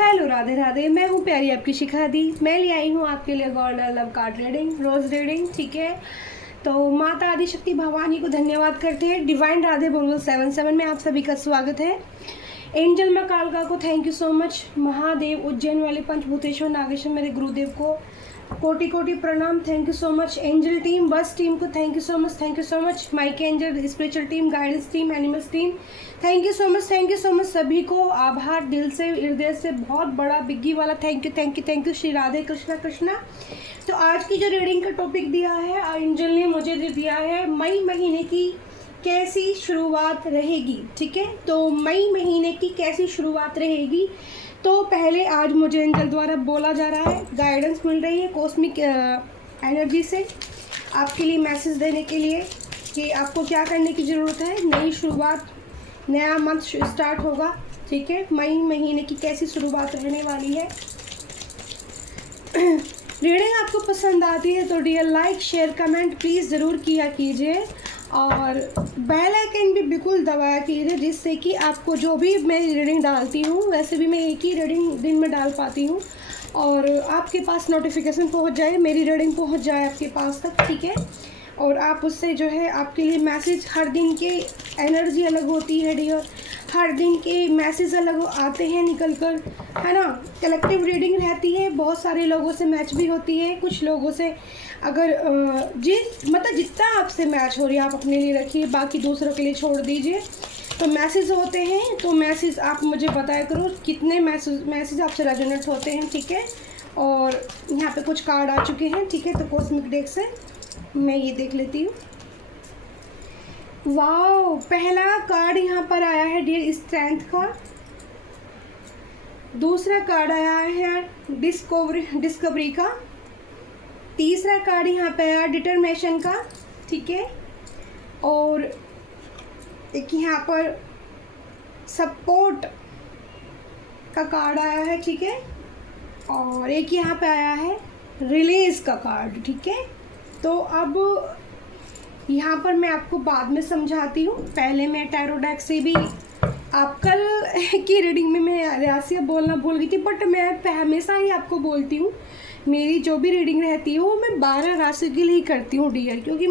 Hello Radhe Radhe, मैं हूँ प्यारी आपकी शिखा दी। मैं ले आई हूँ आपके लिए गॉर्डन लव कार्ड रीडिंग, रोज रीडिंग। ठीक है, तो माता आदिशक्ति भवानी को धन्यवाद करते हैं। डिवाइन राधे बोलो 77 में आप सभी का स्वागत है। एंजल माँ कालका को thank you so much. Mahadev Ujjain वाले पंचभूतेश्वर नागेश्वर मेरे गुरुदेव को कोटि कोटि प्रणाम। Thank you so much. Angel team, बस टीम को thank you so much, thank you so much. Mike angel, spiritual team, guidance team, animals team, thank you so much, thank you so much. सभी को आभार, दिल से हृदय से बहुत बड़ा बिग्गी वाला thank you, thank you, thank you. Shri Radhe Krishna Krishna. तो आज की जो रीडिंग का टॉपिक दिया है एंजल ने मुझे दिया है, मई महीने की कैसी शुरुआत रहेगी। ठीक है, तो मई महीने की कैसी शुरुआत रहेगी। तो पहले आज मुझे एंजल द्वारा बोला जा रहा है, गाइडेंस मिल रही है कॉस्मिक एनर्जी से आपके लिए मैसेज देने के लिए कि आपको क्या करने की ज़रूरत है। नई शुरुआत, नया मंथ स्टार्ट होगा। ठीक है, मई महीने की कैसी शुरुआत रहने वाली है। रीडिंग आपको पसंद आती है तो dear like share comment please ज़रूर किया कीजिए और बेल आइकन भी बिल्कुल दबाया कीजिए, जिससे कि आपको जो भी मैं रीडिंग डालती हूँ, वैसे भी मैं एक ही रीडिंग दिन में डाल पाती हूँ, और आपके पास नोटिफिकेशन पहुँच जाए, मेरी रीडिंग पहुँच जाए आपके पास तक। ठीक है, और आप उससे जो है आपके लिए मैसेज, हर दिन के एनर्जी अलग होती है डियर, हर दिन के मैसेज अलग आते हैं निकल कर, है ना। कलेक्टिव रीडिंग रहती है, बहुत सारे लोगों से मैच भी होती है, कुछ लोगों से अगर मतलब जितना आपसे मैच हो रही है आप अपने लिए रखिए, बाकी दूसरों के लिए छोड़ दीजिए। तो मैसेज होते हैं, तो मैसेज आप मुझे बताया करो कितने मैसेज आपसे रेजोनेट होते हैं। ठीक है, और यहाँ पे कुछ कार्ड आ चुके हैं। ठीक है, तो कॉस्मिक डेक से मैं ये देख लेती हूँ। वाओ, पहला कार्ड यहाँ पर आया है डियर स्ट्रेंथ का, दूसरा कार्ड आया है डिस्कवरी का, तीसरा कार्ड यहाँ पे आया डिटर्मिनेशन का। ठीक है, और एक यहाँ पर सपोर्ट का कार्ड आया है। ठीक है, और एक यहाँ पे आया है रिलीज का कार्ड। ठीक है, तो अब यहाँ पर मैं आपको बाद में समझाती हूँ, पहले मैं टैरो डेक से भी आप कल की रीडिंग में मैं राशियाँ बोलना भूल गई थी, बट मैं हमेशा ही आपको बोलती हूँ मेरी जो भी रीडिंग रहती है वो मैं 12 राशियों के लिए ही करती हूँ डियर, क्योंकि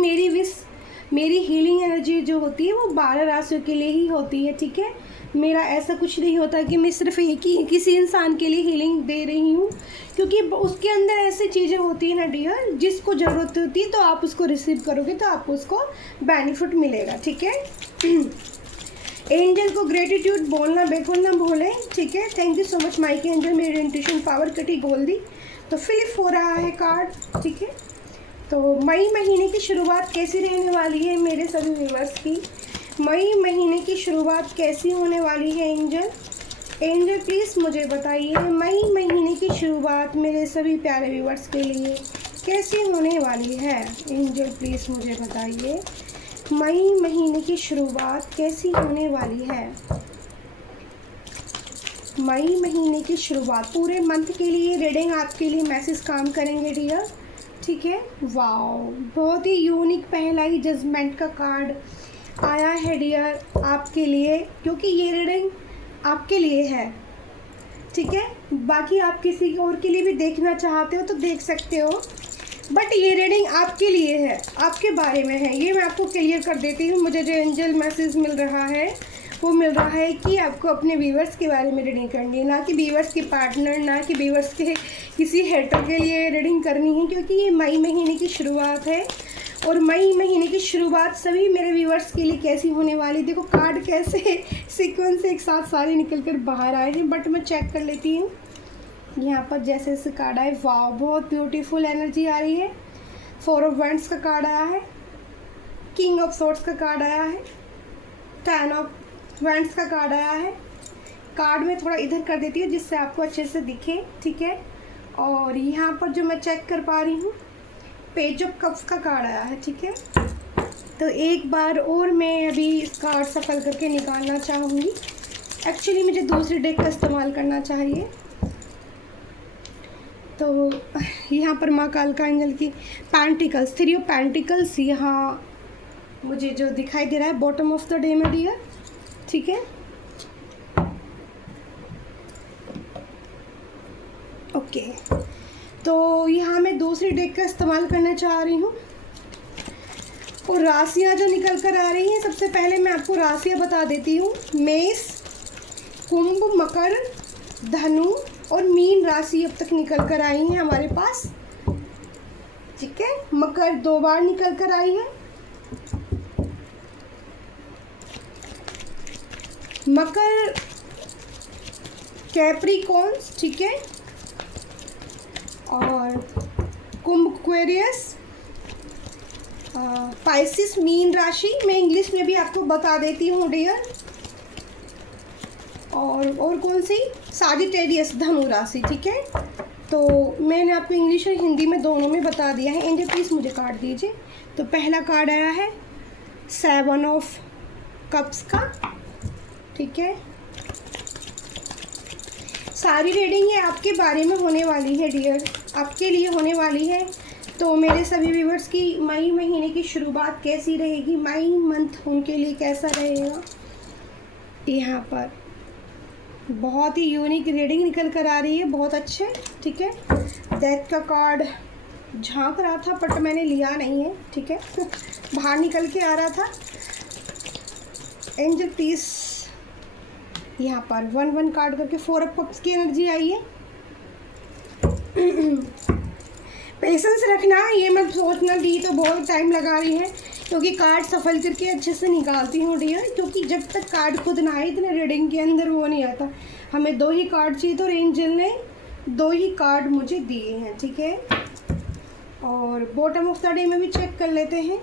मेरी हीलिंग एनर्जी जो होती है वो 12 राशियों के लिए ही होती है। ठीक है, मेरा ऐसा कुछ नहीं होता कि मैं सिर्फ एक ही किसी इंसान के लिए हीलिंग दे रही हूँ, क्योंकि उसके अंदर ऐसी चीज़ें होती है ना डियर, जिसको ज़रूरत होती है तो आप उसको रिसीव करोगे तो आपको उसको बेनिफिट मिलेगा। ठीक है, एंजल को ग्रेटिट्यूड बोलना बिल्कुल ना भूलें। ठीक है, thank you so much Mike angel, मेरी इंट्यूशन पावर कटी बोल दी तो फिलिप हो रहा है कार्ड। ठीक है, तो मई महीने की शुरुआत कैसी रहने वाली है मेरे सभी व्यूअर्स की, मई महीने की शुरुआत कैसी होने वाली है। एंजल प्लीज़ मुझे बताइए, मई महीने की शुरुआत मेरे सभी प्यारे व्यूअर्स के लिए कैसी होने वाली है। एंजल प्लीज़ मुझे बताइए, मई महीने की शुरुआत कैसी होने वाली है। मई महीने की शुरुआत, पूरे मंथ के लिए रीडिंग आपके लिए मैसेज काम करेंगे डियर। ठीक है, वाओ, बहुत ही यूनिक पहला ही जजमेंट का कार्ड आया है डियर आपके लिए, क्योंकि ये रीडिंग आपके लिए है। ठीक है, बाकी आप किसी और के लिए भी देखना चाहते हो तो देख सकते हो, बट ये रीडिंग आपके लिए है, आपके बारे में है, ये मैं आपको क्लियर कर देती हूँ। मुझे जो एंजल मैसेज मिल रहा है वो मिल रहा है कि आपको अपने व्यूवर्स के बारे में रीडिंग करनी है, ना कि व्यूवर्स के पार्टनर, ना कि व्यूवर्स के किसी हेटर के लिए रीडिंग करनी है, क्योंकि ये मई महीने की शुरुआत है और मई महीने की शुरुआत सभी मेरे व्यूवर्स के लिए कैसी होने वाली। देखो कार्ड कैसे सीक्वेंस से एक साथ सारे निकल कर बाहर आए हैं, बट मैं चेक कर लेती हूँ यहाँ पर जैसे जैसे कार्ड आए। वाह, बहुत ब्यूटीफुल एनर्जी आ रही है। 4 ऑफ वैंड्स का कार्ड आया है, किंग ऑफ सॉर्ड्स का कार्ड आया है, 10 ऑफ वैंड्स का कार्ड आया है। कार्ड में थोड़ा इधर कर देती हूँ जिससे आपको अच्छे से दिखे। ठीक है, और यहाँ पर जो मैं चेक कर पा रही हूँ, पेज ऑफ कप्स का कार्ड आया है। ठीक है, तो एक बार और मैं अभी इस कार्ड सफल करके निकालना चाहूँगी। एक्चुअली मुझे दूसरे डेक का इस्तेमाल करना चाहिए, तो यहाँ पर माँ कालका एंजल की पेंटिकल्स, 3 ऑफ पेंटिकल्स यहाँ मुझे जो दिखाई दे रहा है बॉटम ऑफ द डे में डियर। ठीक है, ओके, तो यहाँ मैं दूसरी डेक का इस्तेमाल करना चाह रही हूँ और राशियाँ जो निकल कर आ रही हैं, सबसे पहले मैं आपको राशियाँ बता देती हूँ। मेष, कुंभ, मकर, धनु और मीन राशि अब तक निकल कर आई हैं हमारे पास। ठीक है, मकर 2 बार निकल कर आई है, मकर कैप्रिकॉर्न्स, ठीक है, और कुंभ एक्वेरियस, पाइसिस मीन राशि, मैं इंग्लिश में भी आपको बता देती हूँ डियर, और कौन सी, साजिटेरियस धनु राशि। ठीक है, तो मैंने आपको इंग्लिश और हिंदी में दोनों में बता दिया है। एंजल प्लीज़ मुझे कार्ड दीजिए। तो पहला कार्ड आया है 7 ऑफ कप्स का। ठीक है, सारी रीडिंग ये आपके बारे में होने वाली है डियर, आपके लिए होने वाली है। तो मेरे सभी व्यूवर्स की मई महीने की शुरुआत कैसी रहेगी, मई मंथ उनके लिए कैसा रहेगा, यहाँ पर बहुत ही यूनिक रीडिंग निकल कर आ रही है, बहुत अच्छे। ठीक है, डेथ का कार्ड झांक रहा था बट मैंने लिया नहीं है। ठीक है, बाहर निकल के आ रहा था। एंजल प्लीज यहाँ पर 1 कार्ड करके 4 ऑफ कप्स की एनर्जी आई है। पेशेंस रखना, ये मत सोचना दी तो बहुत टाइम लगा रही है, क्योंकि कार्ड सफल करके अच्छे से निकालती हूँ डियर, क्योंकि जब तक कार्ड खुद ना आए इतने रीडिंग के अंदर वो नहीं आता। हमें 2 ही कार्ड चाहिए, तो एंजल ने 2 ही कार्ड मुझे दिए हैं। ठीक है, और बॉटम ऑफ द डे में भी चेक कर लेते हैं।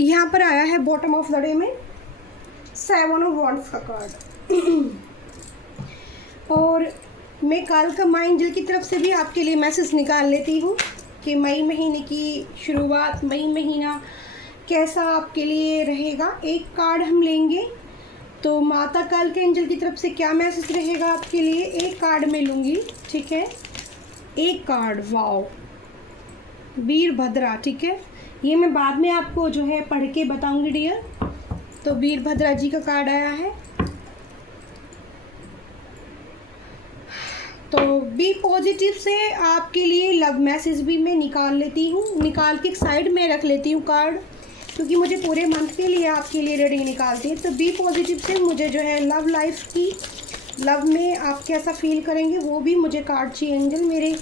यहाँ पर आया है बॉटम ऑफ द डे में 7 ऑफ वॉन्ड्स का कार्ड। और मैं काल का माँ एंजल की तरफ से भी आपके लिए मैसेज निकाल लेती हूँ कि मई महीने की शुरुआत, मई महीना कैसा आपके लिए रहेगा। एक कार्ड हम लेंगे, तो माता काल के एंजल की तरफ से क्या मैसेज रहेगा आपके लिए, एक कार्ड मैं लूँगी। ठीक है, एक कार्ड, वाओ, वीरभद्रा। ठीक है, ये मैं बाद में आपको जो है पढ़ के बताऊँगी डियर। तो वीरभद्रा जी का कार्ड आया है। तो बी पॉजिटिव से आपके लिए लव मैसेज भी मैं निकाल लेती हूँ, निकाल के एक साइड में रख लेती हूँ कार्ड, क्योंकि मुझे पूरे मंथ के लिए आपके लिए रीडिंग निकालती है। तो बी पॉजिटिव से मुझे जो है लव लाइफ की, लव में आप कैसा फील करेंगे वो भी मुझे कार्ड चाहिए एंजल। मेरे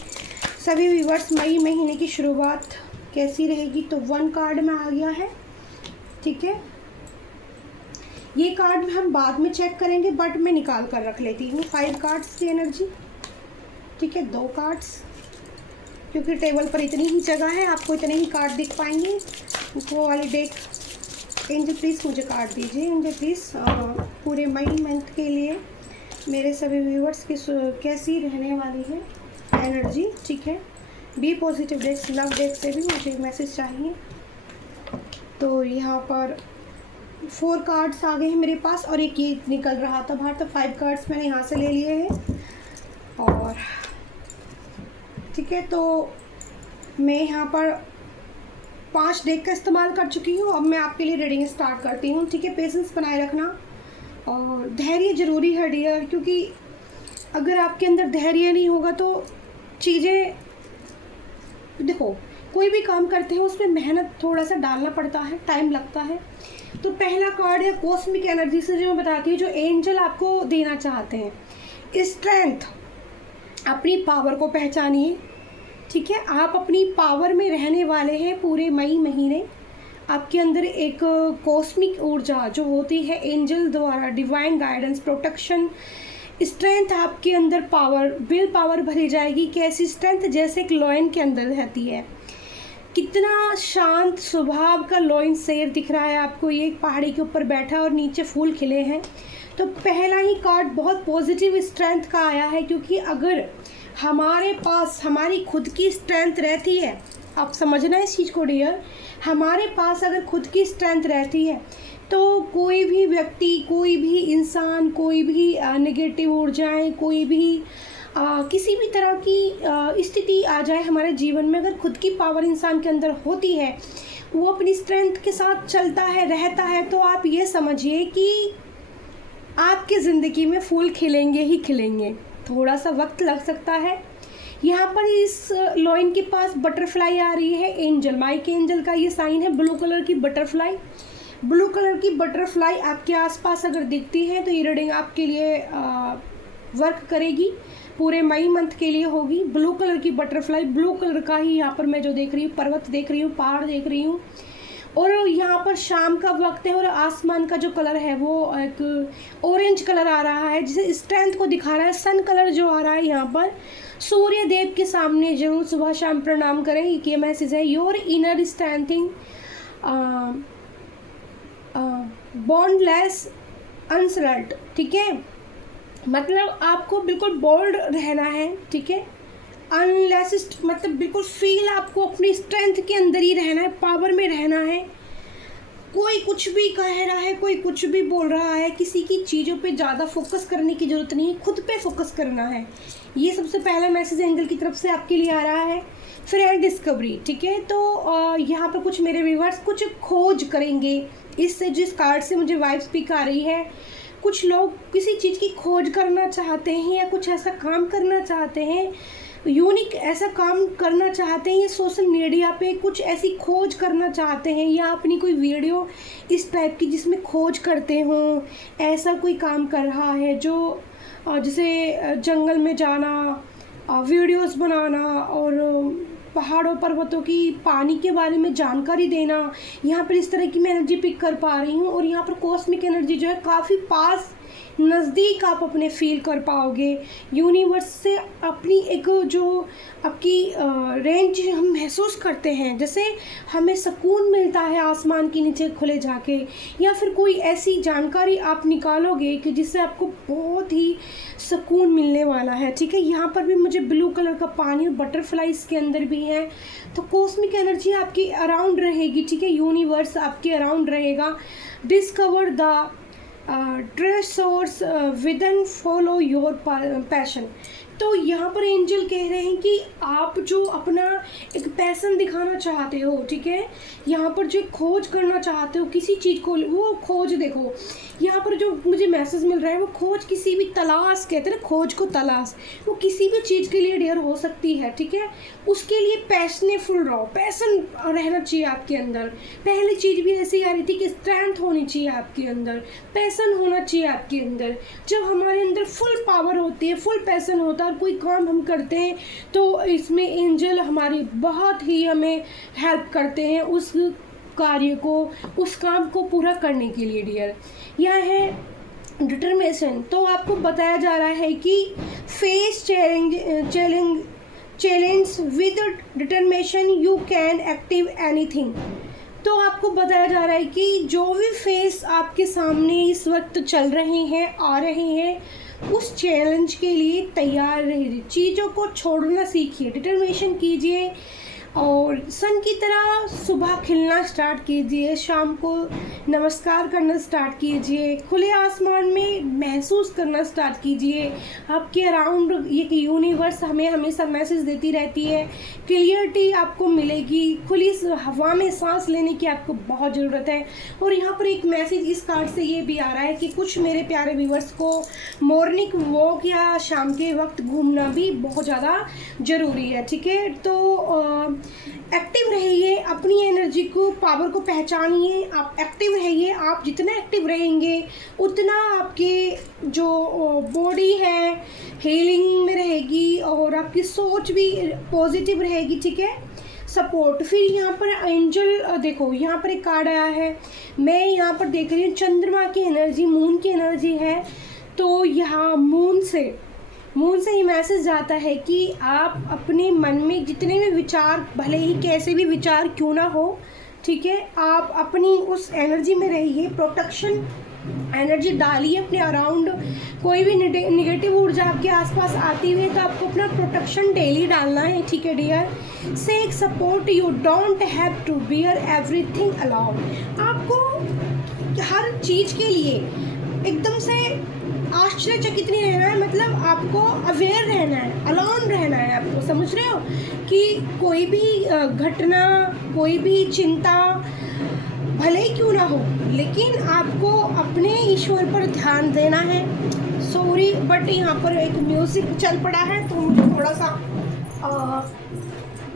सभी व्यूवर्स मई महीने की शुरुआत कैसी रहेगी, तो 1 कार्ड में आ गया है। ठीक है, ये कार्ड हम बाद में चेक करेंगे बट मैं निकाल कर रख लेती हूँ 5 कार्ड्स की एनर्जी। ठीक है, 2 कार्ड्स, क्योंकि टेबल पर इतनी ही जगह है, आपको इतने ही कार्ड दिख पाएंगे। वो वाली डेक एंजल प्लीज़ मुझे कार्ड दीजिए। एंजल प्लीज़ पूरे मई मंथ के लिए मेरे सभी व्यूवर्स की कैसी रहने वाली है एनर्जी। ठीक है, बी पॉजिटिव डेक्स, लव डेक से भी मुझे मैसेज चाहिए। तो यहाँ पर 4 कार्ड्स आ गए हैं मेरे पास, और एक ये निकल रहा था बाहर, तो 5 कार्ड्स मैंने यहाँ से ले लिए हैं। और ठीक है, तो मैं यहाँ पर 5 डेक का इस्तेमाल कर चुकी हूँ। अब मैं आपके लिए रीडिंग स्टार्ट करती हूँ। ठीक है, पेशेंस बनाए रखना और धैर्य ज़रूरी है डियर, क्योंकि अगर आपके अंदर धैर्य नहीं होगा तो चीज़ें, देखो कोई भी काम करते हैं उसमें मेहनत थोड़ा सा डालना पड़ता है, टाइम लगता है। तो पहला कार्ड है कॉस्मिक एनर्जी से जो मैं बताती हूँ, जो एंजल आपको देना चाहते हैं, स्ट्रेंथ। अपनी पावर को पहचानिए। ठीक है, आप अपनी पावर में रहने वाले हैं पूरे मई महीने। आपके अंदर एक कॉस्मिक ऊर्जा जो होती है एंजल द्वारा, डिवाइन गाइडेंस, प्रोटेक्शन, स्ट्रेंथ, आपके अंदर पावर, विल पावर भरी जाएगी। कैसी स्ट्रेंथ, जैसे एक लॉयन के अंदर रहती है। कितना शांत स्वभाव का लॉयन शेर दिख रहा है आपको, ये एक पहाड़ी के ऊपर बैठा और नीचे फूल खिले हैं। तो पहला ही कार्ड बहुत पॉजिटिव स्ट्रेंथ का आया है, क्योंकि अगर हमारे पास हमारी खुद की स्ट्रेंथ रहती है, आप समझना इस चीज़ को डियर, हमारे पास अगर खुद की स्ट्रेंथ रहती है तो कोई भी व्यक्ति, कोई भी इंसान, कोई भी नेगेटिव ऊर्जाएं, कोई भी किसी भी तरह की स्थिति आ जाए हमारे जीवन में, अगर खुद की पावर इंसान के अंदर होती है, वो अपनी स्ट्रेंथ के साथ चलता है, रहता है, तो आप ये समझिए कि आपकी ज़िंदगी में फूल खिलेंगे ही खिलेंगे, थोड़ा सा वक्त लग सकता है। यहाँ पर इस लॉइन के पास बटरफ्लाई आ रही है, एंजल, माइक एंजल का ये साइन है, ब्लू कलर की बटरफ्लाई। ब्लू कलर की बटरफ्लाई आपके आसपास अगर दिखती है तो ये रीडिंग आपके लिए वर्क करेगी, पूरे मई मंथ के लिए होगी। ब्लू कलर की बटरफ्लाई, ब्लू कलर का ही यहाँ पर मैं जो देख रही हूँ, पर्वत देख रही हूँ, पहाड़ देख रही हूँ, और यहाँ पर शाम का वक्त है और आसमान का जो कलर है वो एक ऑरेंज कलर आ रहा है, जिसे स्ट्रेंथ को दिखा रहा है। सन कलर जो आ रहा है यहाँ पर, सूर्य देव के सामने जरूर सुबह शाम प्रणाम करें, ये मैसेज है। योर इनर स्ट्रेंथिंग बॉन्डलेस अनसल्ट, ठीक है, मतलब आपको बिल्कुल बोल्ड रहना है, ठीक है। अनलेस मतलब बिल्कुल फील आपको अपनी स्ट्रेंथ के अंदर ही रहना है, पावर में रहना है। कोई कुछ भी कह रहा है, कोई कुछ भी बोल रहा है, किसी की चीज़ों पे ज़्यादा फोकस करने की ज़रूरत नहीं है, खुद पे फोकस करना है। ये सबसे पहला मैसेज एंजल की तरफ से आपके लिए आ रहा है। फिर है डिस्कवरी, ठीक है। तो यहाँ पर कुछ मेरे व्यूअर्स कुछ खोज करेंगे, इससे जिस कार्ड से मुझे वाइब्स पिक आ रही है, कुछ लोग किसी चीज़ की खोज करना चाहते हैं या कुछ ऐसा काम करना चाहते हैं, यूनिक ऐसा काम करना चाहते हैं, या सोशल मीडिया पे कुछ ऐसी खोज करना चाहते हैं, या अपनी कोई वीडियो इस टाइप की जिसमें खोज करते हों, ऐसा कोई काम कर रहा है जो जैसे जंगल में जाना, वीडियोस बनाना और पहाड़ों पर्वतों की पानी के बारे में जानकारी देना। यहाँ पर इस तरह की मैं एनर्जी पिक कर पा रही हूँ, और यहाँ पर कॉस्मिक एनर्जी जो है काफ़ी पास, नज़दीक आप अपने फील कर पाओगे यूनिवर्स से। अपनी एक जो आपकी रेंज हम महसूस करते हैं, जैसे हमें सुकून मिलता है आसमान के नीचे खुले जाके, या फिर कोई ऐसी जानकारी आप निकालोगे कि जिससे आपको बहुत ही सुकून मिलने वाला है, ठीक है। यहाँ पर भी मुझे ब्लू कलर का पानी और बटरफ्लाइज के अंदर भी है, तो कॉस्मिक एनर्जी आपकी अराउंड रहेगी, ठीक है। यूनिवर्स आपके अराउंड रहेगा। Discover the true source within, follow your passion. तो यहाँ पर एंजल कह रहे हैं कि आप जो अपना एक पैसन दिखाना चाहते हो, ठीक है, यहाँ पर जो खोज करना चाहते हो किसी चीज़ को, वो खोज देखो। यहाँ पर जो मुझे मैसेज मिल रहा है वो खोज, किसी भी तलाश, कहते हैं ना खोज को तलाश, वो किसी भी चीज़ के लिए डियर हो सकती है, ठीक है। उसके लिए पैशनेफुल रहो, पैसन रहना चाहिए आपके अंदर। पहली चीज़ भी ऐसी आ रही थी कि स्ट्रेंथ होनी चाहिए आपके अंदर, पैसन होना चाहिए आपके अंदर। जब हमारे अंदर फुल पावर होती है, फुल पैसन होता है और कोई काम हम करते हैं, तो इसमें एंजल हमारी बहुत ही हमें हेल्प करते हैं उस कार्य को, उस काम को पूरा करने के लिए डियर। यह है डिटर्मिनेशन। तो आपको बताया जा रहा है कि face challenge with determination you can active anything. तो आपको बताया जा रहा है कि जो भी फेस आपके सामने इस वक्त चल रहे हैं, आ रहे हैं, उस चैलेंज के लिए तैयार रहिए, चीज़ों को छोड़ना सीखिए, डिटर्मिनेशन कीजिए, और सन की तरह सुबह खिलना स्टार्ट कीजिए, शाम को नमस्कार करना स्टार्ट कीजिए, खुले आसमान में महसूस करना स्टार्ट कीजिए। आपके अराउंड ये यूनिवर्स हमें हमेशा मैसेज देती रहती है, क्लियरिटी आपको मिलेगी, खुली हवा में सांस लेने की आपको बहुत ज़रूरत है। और यहाँ पर एक मैसेज इस कार्ड से ये भी आ रहा है कि कुछ मेरे प्यारे व्यूवर्स को मॉर्निंग वॉक या शाम के वक्त घूमना भी बहुत ज़्यादा ज़रूरी है, ठीक है। तो एक्टिव रहिए, अपनी एनर्जी को, पावर को पहचानिए, आप एक्टिव रहिए। आप जितना एक्टिव रहेंगे उतना आपके जो बॉडी है हीलिंग में रहेगी, और आपकी सोच भी पॉजिटिव रहेगी, ठीक है। सपोर्ट। फिर यहाँ पर एंजल देखो, यहाँ पर एक कार्ड आया है, मैं यहाँ पर देख रही हूँ चंद्रमा की एनर्जी, मून की एनर्जी है। तो यहाँ मून से ही मैसेज जाता है कि आप अपने मन में जितने भी विचार, भले ही कैसे भी विचार क्यों ना हो, ठीक है, आप अपनी उस एनर्जी में रहिए, प्रोटेक्शन एनर्जी डालिए अपने अराउंड। कोई भी निगेटिव ऊर्जा आपके आसपास आती हुई है तो आपको अपना प्रोटेक्शन डेली डालना है, ठीक है dear. Sake support, you don't have to bear everything allowed. आपको हर चीज़ के लिए एकदम से आश्चर्यचकित नहीं रहना है, मतलब आपको अवेयर रहना है, अलार्म रहना है आपको, समझ रहे हो कि कोई भी घटना, कोई भी चिंता, भले ही क्यों ना हो, लेकिन आपको अपने ईश्वर पर ध्यान देना है। सॉरी बट यहाँ पर एक म्यूज़िक चल पड़ा है तो मुझे थोड़ा सा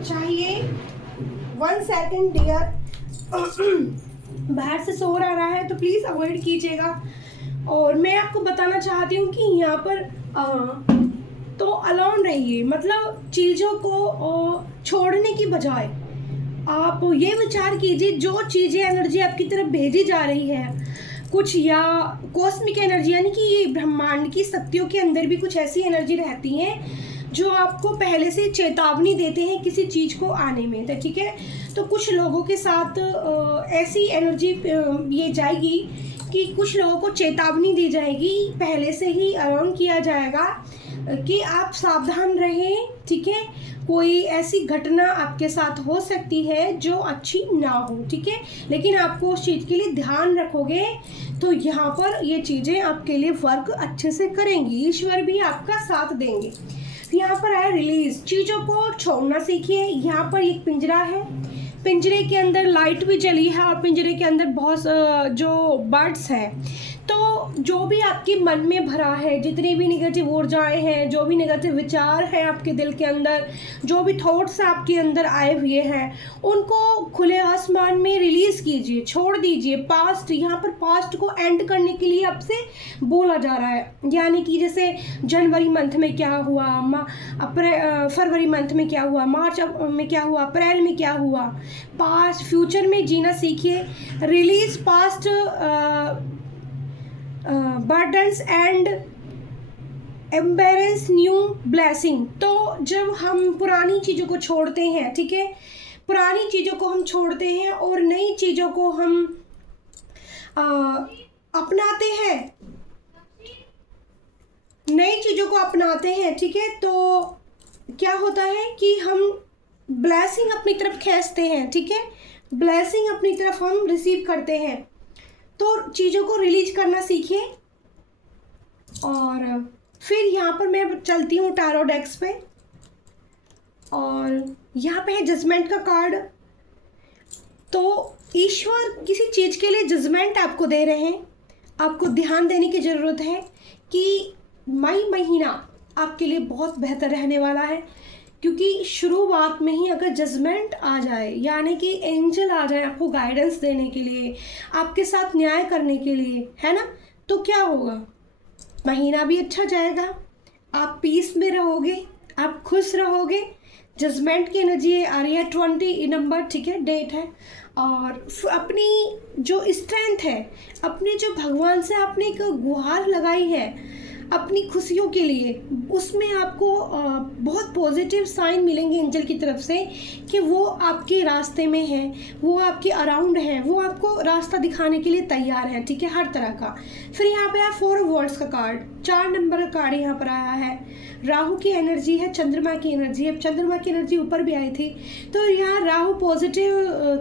चाहिए। 1 सेकेंड डियर, बाहर से शोर आ रहा है तो प्लीज़ अवॉइड कीजिएगा। और मैं आपको बताना चाहती हूँ कि यहाँ पर तो अलोन रहिए, मतलब चीज़ों को छोड़ने की बजाय आप ये विचार कीजिए जो चीज़ें एनर्जी आपकी तरफ भेजी जा रही है कुछ, या कॉस्मिक एनर्जी यानी कि ये ब्रह्मांड की शक्तियों के अंदर भी कुछ ऐसी एनर्जी रहती हैं जो आपको पहले से चेतावनी देते हैं किसी चीज़ को आने में, तो ठीक है। तो कुछ लोगों के साथ ऐसी एनर्जी ये जाएगी कि कुछ लोगों को चेतावनी दी जाएगी, पहले से ही अलार्म किया जाएगा कि आप सावधान रहें, ठीक है। कोई ऐसी घटना आपके साथ हो सकती है जो अच्छी ना हो, ठीक है, लेकिन आपको उस चीज़ के लिए ध्यान रखोगे तो यहाँ पर ये चीज़ें आपके लिए वर्क अच्छे से करेंगी, ईश्वर भी आपका साथ देंगे। यहाँ पर आया रिलीज, चीज़ों को छोड़ना सीखिए। यहाँ पर एक पिंजरा है, पिंजरे के अंदर लाइट भी जली है और पिंजरे के अंदर बहुत जो बर्ड्स हैं। तो जो भी आपके मन में भरा है, जितनी भी नेगेटिव ऊर्जाएं हैं, जो भी नेगेटिव विचार हैं आपके दिल के अंदर, जो भी थॉट्स आपके अंदर आए हुए हैं, उनको खुले आसमान में रिलीज़ कीजिए, छोड़ दीजिए। पास्ट, यहाँ पर पास्ट को एंड करने के लिए आपसे बोला जा रहा है, यानी कि जैसे जनवरी मंथ में क्या हुआ, फरवरी मंथ में क्या हुआ, मार्च में क्या हुआ, अप्रैल में क्या हुआ, पास्ट फ्यूचर में जीना सीखिए। Release past burdens and embrace new blessing. तो जब हम पुरानी चीज़ों को छोड़ते हैं, ठीक है, पुरानी चीज़ों को हम छोड़ते हैं और नई चीज़ों को हम अपनाते हैं, नई चीज़ों को अपनाते हैं, ठीक है, तो क्या होता है कि हम ब्लेसिंग अपनी तरफ खींचते हैं, ठीक है, ब्लेसिंग अपनी तरफ हम रिसीव करते हैं। तो चीज़ों को रिलीज करना सीखिए। और फिर यहाँ पर मैं चलती हूँ टैरो डेक्स पे, और यहाँ पे है जजमेंट का कार्ड। तो ईश्वर किसी चीज़ के लिए जजमेंट आपको दे रहे हैं, आपको ध्यान देने की ज़रूरत है कि मई महीना आपके लिए बहुत बेहतर रहने वाला है, क्योंकि शुरुआत में ही अगर जजमेंट आ जाए, यानी कि एंजल आ जाए आपको गाइडेंस देने के लिए, आपके साथ न्याय करने के लिए, है ना, तो क्या होगा, महीना भी अच्छा जाएगा, आप पीस में रहोगे, आप खुश रहोगे। जजमेंट की एनर्जी आ रही है, 20 नंबर, ठीक है, डेट है। और अपनी जो स्ट्रेंथ है, अपने जो भगवान से आपने एक गुहार लगाई है अपनी खुशियों के लिए, उसमें आपको बहुत पॉजिटिव साइन मिलेंगे एंजल की तरफ से कि वो आपके रास्ते में है, वो आपके अराउंड है, वो आपको रास्ता दिखाने के लिए तैयार है, ठीक है, हर तरह का। फिर यहाँ पे है 4 वर्ड्स का कार्ड, 4 नंबर का कार्ड यहाँ पर आया है। राहु की एनर्जी है, चंद्रमा की एनर्जी है, चंद्रमा की एनर्जी ऊपर भी आई थी। तो यहाँ राहु पॉजिटिव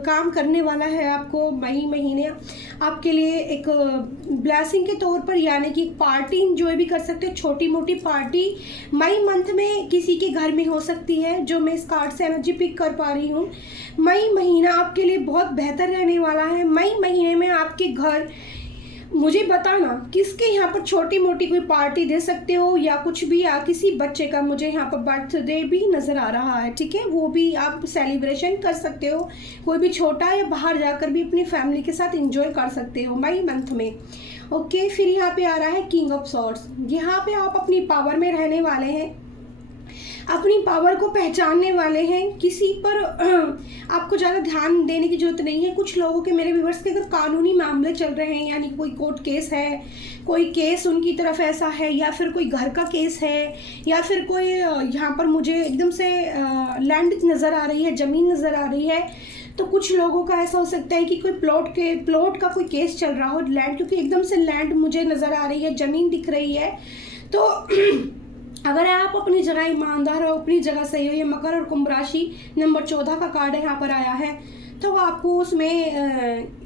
काम करने वाला है आपको मई महीने आपके लिए एक ब्लेसिंग के तौर पर, यानी कि पार्टी इंजॉय भी कर सकते हो, छोटी मोटी पार्टी मई मंथ में किसी के घर में हो सकती है, जो मैं इस कार्ड से एनर्जी पिक कर पा रही हूँ। मई महीना आपके लिए बहुत बेहतर रहने वाला है। मई महीने में आपके घर, मुझे बताना किसके यहाँ पर छोटी मोटी कोई पार्टी दे सकते हो या कुछ भी, या किसी बच्चे का मुझे यहाँ पर बर्थडे भी नज़र आ रहा है, ठीक है, वो भी आप सेलिब्रेशन कर सकते हो, कोई भी छोटा, या बाहर जाकर भी अपनी फैमिली के साथ एंजॉय कर सकते हो मई मंथ में। ओके, फिर यहाँ पे आ रहा है किंग ऑफ सॉर्ड्स। यहाँ पे आप अपनी पावर में रहने वाले हैं, अपनी पावर को पहचानने वाले हैं, किसी पर आपको ज़्यादा ध्यान देने की जरूरत नहीं है। कुछ लोगों के, मेरे व्यूअर्स के, अगर कानूनी मामले चल रहे हैं, यानी कोई कोर्ट केस है, कोई केस उनकी तरफ ऐसा है, या फिर कोई घर का केस है, या फिर कोई यहाँ पर मुझे एकदम से लैंड नज़र आ रही है, ज़मीन नज़र आ रही है, तो कुछ लोगों का ऐसा हो सकता है कि कोई प्लॉट का कोई केस चल रहा हो, लैंड, क्योंकि एकदम से लैंड मुझे नज़र आ रही है, ज़मीन दिख रही है। तो अगर आप अपनी जगह ईमानदार हो, अपनी जगह सही हो, ये मकर और कुंभ राशि नंबर 14 का कार्ड है, यहाँ पर आया है, तो आपको उसमें,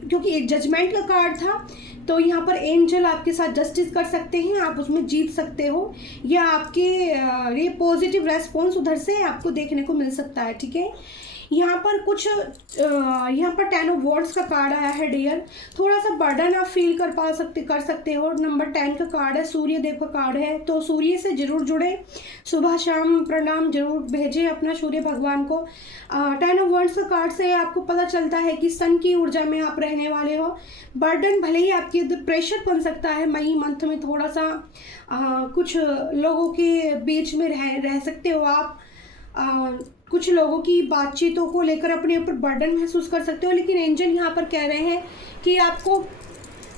क्योंकि एक जजमेंट का कार्ड था, तो यहाँ पर एंजल आपके साथ जस्टिस कर सकते हैं, आप उसमें जीत सकते हो, या आपके ये पॉजिटिव रेस्पॉन्स उधर से आपको देखने को मिल सकता है, ठीक है। यहाँ पर कुछ यहाँ पर 10 ऑफ वॉन्ड्स का कार्ड आया है डियर। थोड़ा सा बर्डन आप फील कर सकते हो। नंबर 10 का कार्ड है, सूर्य देव का कार्ड है, तो सूर्य से जरूर जुड़े, सुबह शाम प्रणाम जरूर भेजें अपना सूर्य भगवान को। 10 ऑफ वॉन्ड्स का कार्ड से आपको पता चलता है कि सन की ऊर्जा में आप रहने वाले हो। बर्डन भले ही आपके प्रेशर बन सकता है मई मंथ में, थोड़ा सा कुछ लोगों के बीच में रह सकते हो आप। कुछ लोगों की बातचीतों को लेकर अपने ऊपर बर्डन महसूस कर सकते हो, लेकिन एंजल यहाँ पर कह रहे हैं कि आपको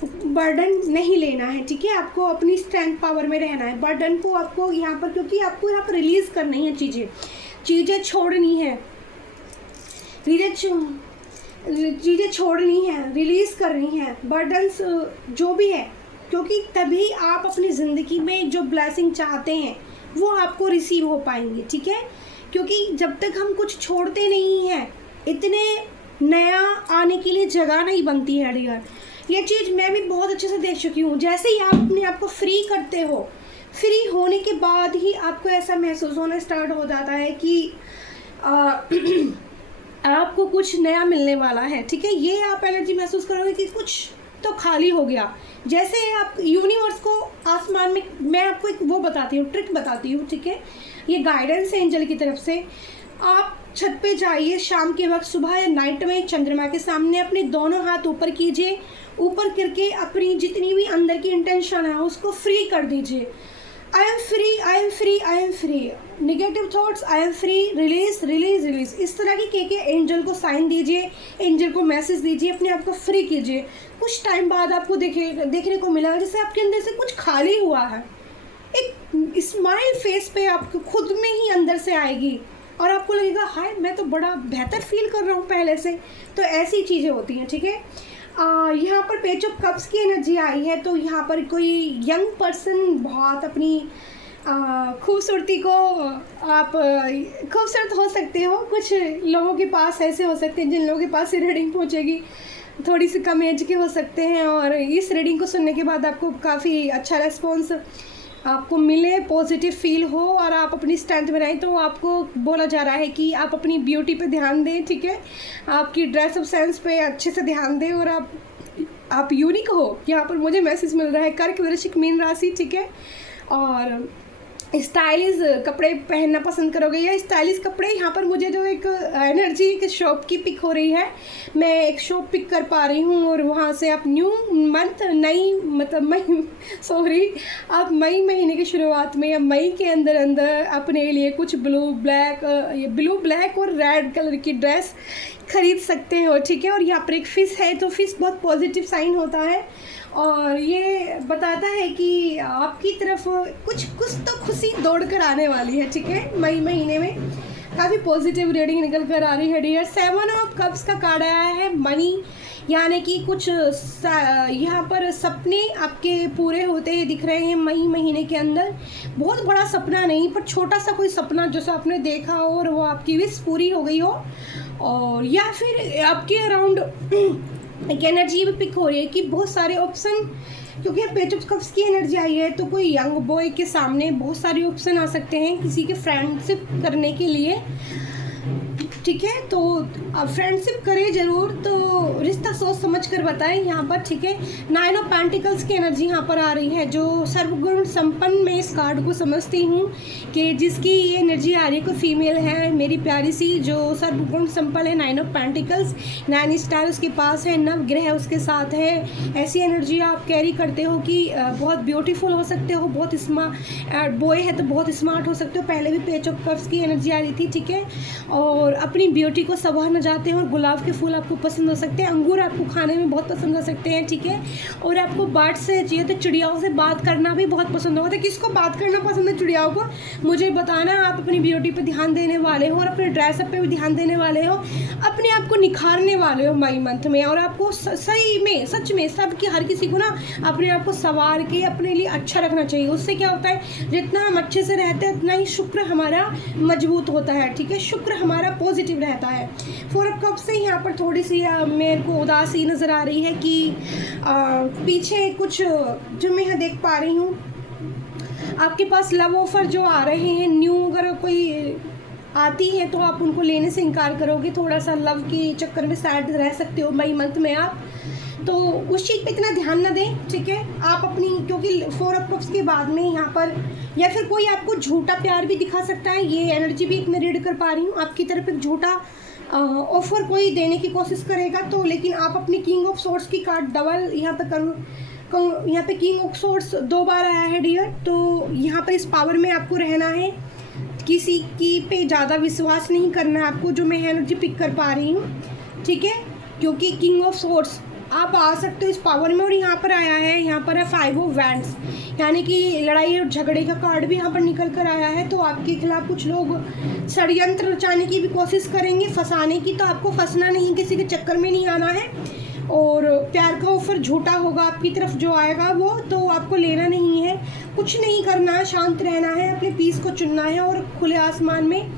बर्डन नहीं लेना है, ठीक है। आपको अपनी स्ट्रेंथ पावर में रहना है। बर्डन को आपको यहाँ पर, क्योंकि आपको यहाँ पर रिलीज़ करनी है, चीज़ें छोड़नी है, चीज़ें छोड़नी है, रिलीज़ करनी है, बर्डन्स जो भी है, क्योंकि तभी आप अपनी ज़िंदगी में जो ब्लेसिंग चाहते हैं वो आपको रिसीव हो पाएंगे, ठीक है। क्योंकि जब तक हम कुछ छोड़ते नहीं हैं, इतने नया आने के लिए जगह नहीं बनती है डियर। ये चीज़ मैं भी बहुत अच्छे से देख चुकी हूँ। जैसे ही आप अपने आप को फ्री करते हो, फ्री होने के बाद ही आपको ऐसा महसूस होना स्टार्ट हो जाता है कि आपको कुछ नया मिलने वाला है, ठीक है। ये आप एनर्जी महसूस करोगे कि कुछ तो खाली हो गया। जैसे आप यूनिवर्स को आसमान में, मैं आपको एक वो बताती हूँ, ट्रिक बताती हूँ, ठीक है। ये गाइडेंस है एंजल की तरफ से। आप छत पे जाइए शाम के वक्त, सुबह या नाइट में चंद्रमा के सामने अपने दोनों हाथ ऊपर कीजिए, ऊपर करके अपनी जितनी भी अंदर की इंटेंशन है उसको फ्री कर दीजिए। I am free, I am free, I am free, negative thoughts, I am free, release release release, इस तरह की के एंजल को साइन दीजिए, एंजल को मैसेज दीजिए, अपने आप को फ्री कीजिए। कुछ टाइम बाद आपको देखने को मिलेगा जैसे आपके अंदर से कुछ खाली हुआ है। एक स्माइल फेस पे आपको खुद में ही अंदर से आएगी और आपको लगेगा हाय मैं तो बड़ा बेहतर फील कर रहा हूँ पहले से। तो ऐसी चीज़ें होती हैं, ठीक है। यहाँ पर पेज ऑफ कप्स की एनर्जी आई है, तो यहाँ पर कोई यंग पर्सन बहुत अपनी खूबसूरती को आप खूबसूरत हो सकते हो। कुछ लोगों के पास ऐसे हो सकते हैं जिन लोगों के पास रीडिंग पहुँचेगी, थोड़ी सी कम एज के हो सकते हैं, और इस रीडिंग को सुनने के बाद आपको काफ़ी अच्छा रेस्पॉन्स आपको मिले, पॉजिटिव फील हो और आप अपनी स्ट्रेंथ में रहें। तो आपको बोला जा रहा है कि आप अपनी ब्यूटी पे ध्यान दें, ठीक है। आपकी ड्रेस अप सेंस पे अच्छे से ध्यान दें और आप यूनिक हो। यहाँ पर मुझे मैसेज मिल रहा है कर्क वृश्चिक मीन राशि, ठीक है। और स्टाइलिश कपड़े पहनना पसंद करोगे या स्टाइलिश कपड़े, यहाँ पर मुझे जो एक एनर्जी एक शॉप की पिक हो रही है, मैं एक शॉप पिक कर पा रही हूँ और वहाँ से आप न्यू मंथ आप मई महीने की शुरुआत में या मई के अंदर अपने लिए कुछ ब्लू ब्लैक और रेड कलर की ड्रेस खरीद सकते हो, ठीक है। और यहाँ पर एक फ़िश है, तो फ़िश बहुत पॉजिटिव साइन होता है और ये बताता है कि आपकी तरफ कुछ तो खुशी दौड़ कर आने वाली है, ठीक है। मई महीने में काफ़ी पॉजिटिव रीडिंग निकल कर आ रही है डियर। 7 ऑफ कप्स का कार्ड आया है मनी, यानी कि कुछ यहाँ पर सपने आपके पूरे होते हैं दिख रहे हैं मई महीने के अंदर। बहुत बड़ा सपना नहीं पर छोटा सा कोई सपना जो आपने देखा हो और वो आपकी विश पूरी हो गई हो, और या फिर आपके अराउंड एक एनर्जी भी पिक हो रही है कि बहुत सारे ऑप्शन, क्योंकि पेज ऑफ कप्स की एनर्जी आई है, तो कोई यंग बॉय के सामने बहुत सारे ऑप्शन आ सकते हैं किसी के फ्रेंडशिप करने के लिए, ठीक है। तो अब फ्रेंडशिप करें ज़रूर, तो रिश्ता सोच समझ कर बताएं यहाँ पर, ठीक है। 9 ऑफ पेंटिकल्स की एनर्जी यहाँ पर आ रही है, जो सर्वगुण संपन्न मैं इस कार्ड को समझती हूँ कि जिसकी ये एनर्जी आ रही है, कोई फीमेल है मेरी प्यारी सी जो सर्वगुण संपन्न है। 9 ऑफ पेंटिकल्स, 9 स्टार उसके पास है, 9 ग्रह उसके साथ है। ऐसी एनर्जी आप कैरी करते हो कि बहुत ब्यूटीफुल हो सकते हो, बहुत स्मार्ट बॉय है तो बहुत स्मार्ट हो सकते हो। पहले भी पेज ऑफ कप्स की एनर्जी आ रही थी, ठीक है। और अपनी ब्यूटी को संवारना चाहते हैं और गुलाब के फूल आपको पसंद हो सकते हैं, अंगूर आपको खाने में बहुत पसंद हो सकते हैं, ठीक है। और आपको बर्ड से चाहिए तो चिड़ियाओं से बात करना भी बहुत पसंद होगा। तो किसको बात करना पसंद है चिड़ियाओं को, मुझे बताना। आप अपनी ब्यूटी पे ध्यान देने वाले हो और अपने ड्रेसअप पे भी ध्यान देने वाले हो, अपने आप को निखारने वाले हो मई मंथ में। और आपको सही में सच में सबकी हर किसी को ना अपने आप को संवार के अपने लिए अच्छा रखना चाहिए। उससे क्या होता है, जितना हम अच्छे से रहते हैं उतना ही शुक्र हमारा मजबूत होता है, ठीक है। शुक्र हमारा पॉजिटिव रहता है। 4 ऑफ कप्स से यहाँ पर थोड़ी सी मेरे को उदासी नज़र आ रही है कि पीछे कुछ जो मैं यहाँ देख पा रही हूँ, आपके पास लव ऑफर जो आ रहे हैं न्यू, अगर कोई आती हैं तो आप उनको लेने से इनकार करोगे, थोड़ा सा लव के चक्कर में सैड रह सकते हो मई मंथ में आप, तो उस चीज़ पे इतना ध्यान ना दें, ठीक है। आप अपनी, क्योंकि 4 ऑफ कप्स के बाद में यहाँ पर या फिर कोई आपको झूठा प्यार भी दिखा सकता है, ये एनर्जी भी एक मैं रीड कर पा रही हूँ। आपकी तरफ एक झूठा ऑफर कोई देने की कोशिश करेगा, तो लेकिन आप अपनी किंग ऑफ सोर्स की कार्ड डबल यहाँ पर यहाँ पे किंग ऑफ सोर्स 2 बार आया है डियर, तो यहाँ पर इस पावर में आपको रहना है, किसी की पे ज़्यादा विश्वास नहीं करना है आपको, जो मैं एनर्जी पिक कर पा रही हूँ, ठीक है। क्योंकि किंग ऑफ सोर्स आप आ सकते हो इस पावर में, और यहाँ पर आया है, यहाँ पर है 5 ऑफ वैंड्स, यानी कि लड़ाई और झगड़े का कार्ड भी यहाँ पर निकल कर आया है। तो आपके खिलाफ कुछ लोग षड्यंत्र रचाने की भी कोशिश करेंगे, फंसाने की, तो आपको फंसना नहीं, किसी के चक्कर में नहीं आना है। और प्यार का ऑफर झूठा होगा आपकी तरफ जो आएगा वो, तो आपको लेना नहीं है, कुछ नहीं करना है, शांत रहना है, अपने पीस को चुनना है और खुले आसमान में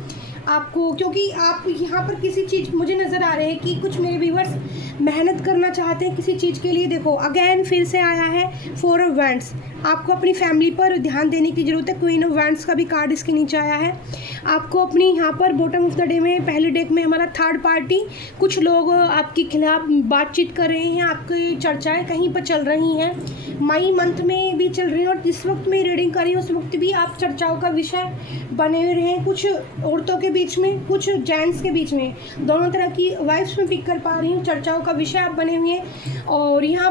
आपको, क्योंकि आप यहाँ पर किसी चीज़, मुझे नज़र आ रहे हैं कि कुछ मेरे व्यूअर्स मेहनत करना चाहते हैं किसी चीज़ के लिए। देखो अगेन फिर से आया है 4 ऑफ वैंड्स, आपको अपनी फैमिली पर ध्यान देने की ज़रूरत है। क्वीन ऑफ वैंड्स का भी कार्ड इसके नीचे आया है। आपको अपनी यहाँ पर बॉटम ऑफ द डे में, पहले डेक में हमारा थर्ड पार्टी, कुछ लोग आपके खिलाफ बातचीत कर रहे हैं, आपकी चर्चाएँ कहीं पर चल रही हैं, मई मंथ में भी चल रही हैं, और जिस वक्त मैं रीडिंग कर रही हूँ उस वक्त भी आप चर्चाओं का विषय बने हुए हैं, कुछ औरतों के बीच में, कुछ जेंट्स के बीच में, दोनों तरह की वाइब्स में पिक कर पा रही हूँ, चर्चाओं का विषय आप बने हुए हैं। और यहाँ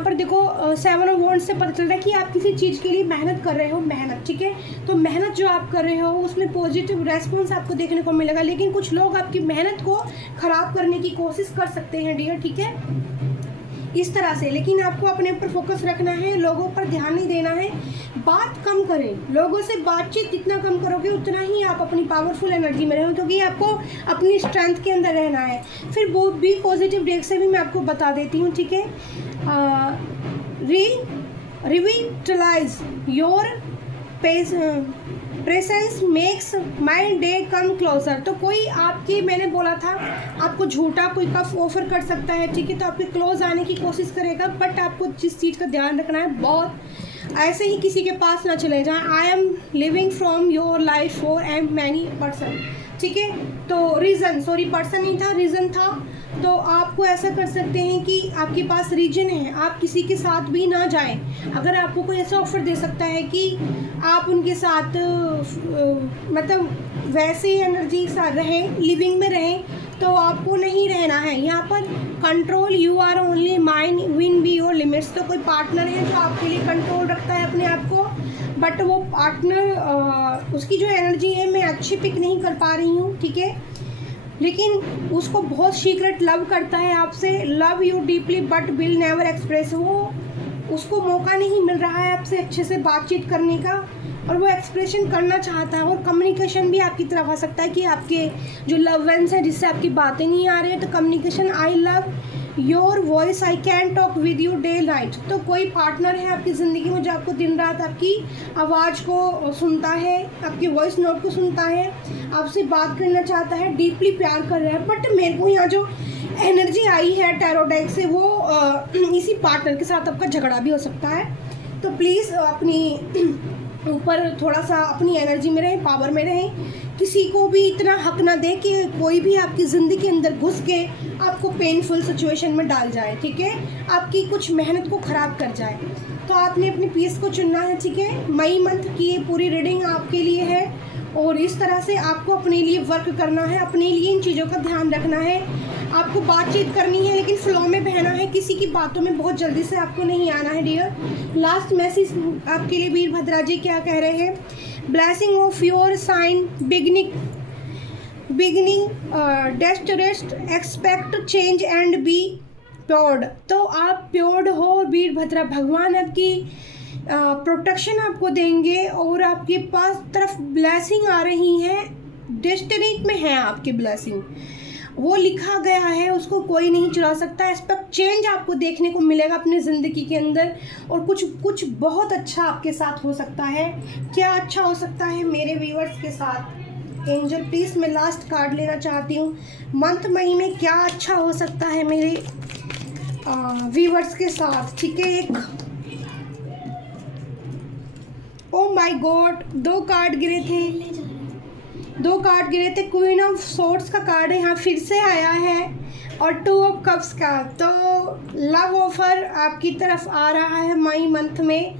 पर देखो 7 ऑफ वॉन्ड्स से पता चल रहा है कि आप किसी चीज़ के लिए मेहनत कर रहे हो, मेहनत, ठीक है। तो मेहनत जो आप कर रहे हो उसमें पॉजिटिव रेस्पॉन्स आपको देखने को मिलेगा, लेकिन कुछ लोग आपकी मेहनत को ख़राब करने की कोशिश कर सकते हैं डियर, ठीक है, इस तरह से। लेकिन आपको अपने ऊपर फोकस रखना है, लोगों पर ध्यान नहीं देना है, बात कम करें, लोगों से बातचीत जितना कम करोगे उतना ही आप अपनी पावरफुल एनर्जी में रहोगे, क्योंकि आपको अपनी स्ट्रेंथ के अंदर रहना है। फिर वो भी पॉजिटिव डेक से भी मैं आपको बता देती हूँ, ठीक है। Revitalise your presence makes my day come closer. तो कोई आपकी, मैंने बोला था आपको झूठा कोई कफ ऑफर कर सकता है, ठीक है, तो आपके क्लोज आने की कोशिश करेगा, बट आपको जिस चीज़ का ध्यान रखना है, बहुत ऐसे ही किसी के पास ना चले जाएं। I am living from your life for um many person, ठीक है। तो रीज़न, सॉरी पर्सन नहीं था, रीज़न था। तो आपको ऐसा कर सकते हैं कि आपके पास रीजन है, आप किसी के साथ भी ना जाएं। अगर आपको कोई ऐसा ऑफर दे सकता है कि आप उनके साथ मतलब वैसे एनर्जी साथ रहें, लिविंग में रहें, तो आपको नहीं रहना है। यहाँ पर control, you are only mine win be your limits. तो कोई पार्टनर है जो आपके लिए कंट्रोल रखता है अपने आप को, बट वो पार्टनर उसकी जो एनर्जी है मैं अच्छी पिक नहीं कर पा रही हूँ, ठीक है, लेकिन उसको बहुत सीक्रेट लव करता है आपसे, love you deeply but will never express. वो उसको मौका नहीं मिल रहा है आपसे अच्छे से बातचीत करने का, और वो एक्सप्रेशन करना चाहता है, और कम्युनिकेशन भी आपकी तरफ आ सकता है कि आपके जो लव वंस हैं जिससे आपकी बातें नहीं आ रही है, तो communication, I love your voice, I can talk with you day night. तो कोई पार्टनर है आपकी ज़िंदगी में जो आपको दिन रात आपकी आवाज़ को सुनता है, आपकी वॉइस नोट को सुनता है, आपसे बात करना चाहता है, डीपली प्यार कर रहा है। बट मेरे को यहाँ जो एनर्जी आई है टैरो डेक से, वो इसी पार्टनर के साथ आपका झगड़ा भी हो सकता है। तो प्लीज़ अपनी ऊपर थोड़ा सा अपनी एनर्जी में रहें, पावर में रहें, किसी को भी इतना हक ना दे कि कोई भी आपकी ज़िंदगी के अंदर घुस के आपको पेनफुल सिचुएशन में डाल जाए, ठीक है, आपकी कुछ मेहनत को ख़राब कर जाए। तो आपने अपनी पीस को चुनना है, ठीक है। मई मंथ की ये पूरी रीडिंग आपके लिए है, और इस तरह से आपको अपने लिए वर्क करना है, अपने लिए इन चीज़ों का ध्यान रखना है, आपको बातचीत करनी है, लेकिन फ्लो में बहना है, किसी की बातों में बहुत जल्दी से आपको नहीं आना है डियर। लास्ट मैसेज आपके लिए वीरभद्रा जी क्या कह रहे हैं, blessing of your sign beginning destressed expect change and be poured. तो आप प्योर्ड हो वीरभद्रा, भगवान आपकी प्रोटेक्शन आपको देंगे, और आपके पास तरफ ब्लेसिंग आ रही है, डेस्टिनी में है आपकी ब्लेसिंग, वो लिखा गया है, उसको कोई नहीं चुरा सकता। एक्सपेक्ट चेंज आपको देखने को मिलेगा अपनी ज़िंदगी के अंदर, और कुछ बहुत अच्छा आपके साथ हो सकता है। क्या अच्छा हो सकता है मेरे व्यूअर्स के साथ? एंजल प्लीज़, मैं लास्ट कार्ड लेना चाहती हूँ। मंथ मई में क्या अच्छा हो सकता है मेरे व्यूअर्स के साथ, ठीक है। एक, ओ माय गॉड, 2 कार्ड गिरे थे, 2 कार्ड गिरे थे, क्वीन ऑफ सोर्ड्स का कार्ड है यहाँ फिर से आया है और 2 ऑफ कप्स का। तो लव ऑफर आपकी तरफ आ रहा है मई मंथ में,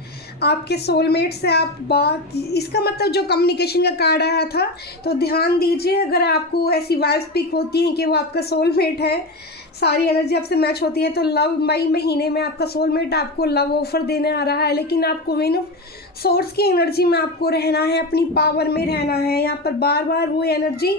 आपके सोलमेट से आप बात, इसका मतलब जो कम्युनिकेशन का कार्ड आया था, तो ध्यान दीजिए अगर आपको ऐसी वाइब्स पिक होती हैं कि वो आपका सोलमेट है, सारी एनर्जी आपसे मैच होती है, तो लव मई महीने में आपका सोलमेट आपको लव ऑफर देने आ रहा है। लेकिन आपको क्वीन ऑफ सोर्स की एनर्जी में आपको रहना है, अपनी पावर में रहना है। यहाँ पर बार बार वो एनर्जी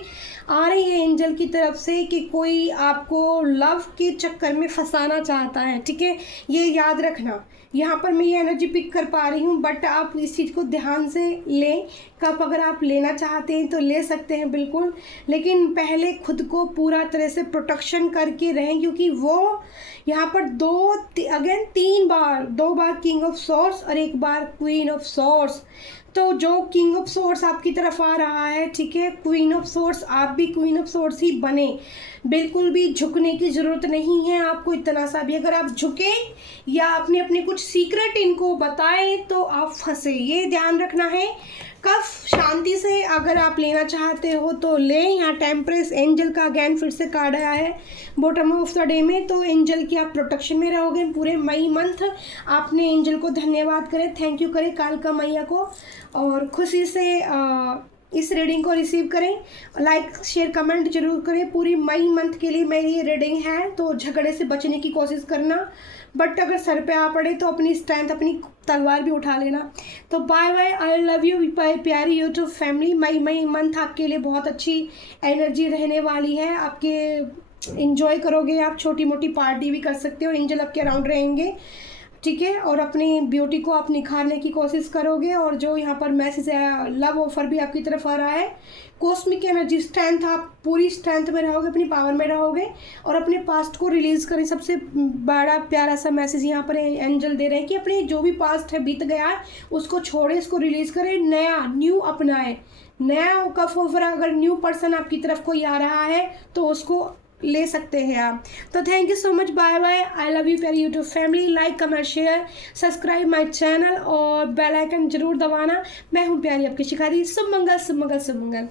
आ रही है एंजल की तरफ से कि कोई आपको लव के चक्कर में फंसाना चाहता है, ठीक है, ये याद रखना। यहाँ पर मैं ये एनर्जी पिक कर पा रही हूँ, बट आप इस चीज़ को ध्यान से लें। कप अगर आप लेना चाहते हैं तो ले सकते हैं बिल्कुल, लेकिन पहले खुद को पूरा तरह से प्रोटेक्शन करके रहें, क्योंकि वो यहाँ पर 2 बार किंग ऑफ सोर्स और 1 बार क्वीन ऑफ सोर्स। तो जो किंग ऑफ सोर्स आपकी तरफ आ रहा है, ठीक है, क्वीन ऑफ सोर्स, आप भी क्वीन ऑफ सोर्स ही बने, बिल्कुल भी झुकने की ज़रूरत नहीं है आपको इतना सा भी। अगर आप झुके या अपने कुछ सीक्रेट इनको बताएं तो आप फंसे, ये ध्यान रखना है। कफ शांति से अगर आप लेना चाहते हो तो लें। यहाँ टेम्परेस एंजल का अगेन फिर से कार्ड आया है बॉटम ऑफ द डे में, तो एंजल की आप प्रोटेक्शन में रहोगे पूरे मई मंथ। आपने एंजल को धन्यवाद करें, थैंक यू करें कालका मैया को, और खुशी से इस रीडिंग को रिसीव करें। लाइक शेयर कमेंट जरूर करें। पूरी मई मंथ के लिए मेरी ये रीडिंग है, तो झगड़े से बचने की कोशिश करना, बट अगर सर पे आ पड़े तो अपनी स्ट्रेंथ, अपनी तलवार भी उठा लेना। तो bye bye, I love you प्यारी यूट्यूब फैमिली। मई मंथ आपके लिए बहुत अच्छी एनर्जी रहने वाली है, आपके इंजॉय करोगे, आप छोटी मोटी पार्टी भी कर सकते हो, एंजल आपके अराउंड रहेंगे, ठीक है, और अपनी ब्यूटी को आप निखारने की कोशिश करोगे। और जो यहाँ पर मैसेज है, लव ऑफर भी आपकी तरफ आ रहा है, कॉस्मिक एनर्जी, स्ट्रेंथ, आप पूरी स्ट्रेंथ में रहोगे, अपनी पावर में रहोगे और अपने पास्ट को रिलीज़ करें। सबसे बड़ा प्यारा सा मैसेज यहाँ पर एंजल दे रहे हैं कि अपने जो भी पास्ट है, बीत गया है, उसको छोड़े, इसको रिलीज़ करें, नया न्यू अपनाएं। नया कफ ऑफर, अगर न्यू पर्सन आपकी तरफ कोई आ रहा है तो उसको ले सकते हैं आप। तो thank you so much, bye bye, I love you प्यारी YouTube family. Like comment share subscribe my channel और बेल आइकन जरूर दबाना। मैं हूँ प्यारी आपकी शिखारी। शुभ मंगल, शुभ मंगल, शुभ मंगल।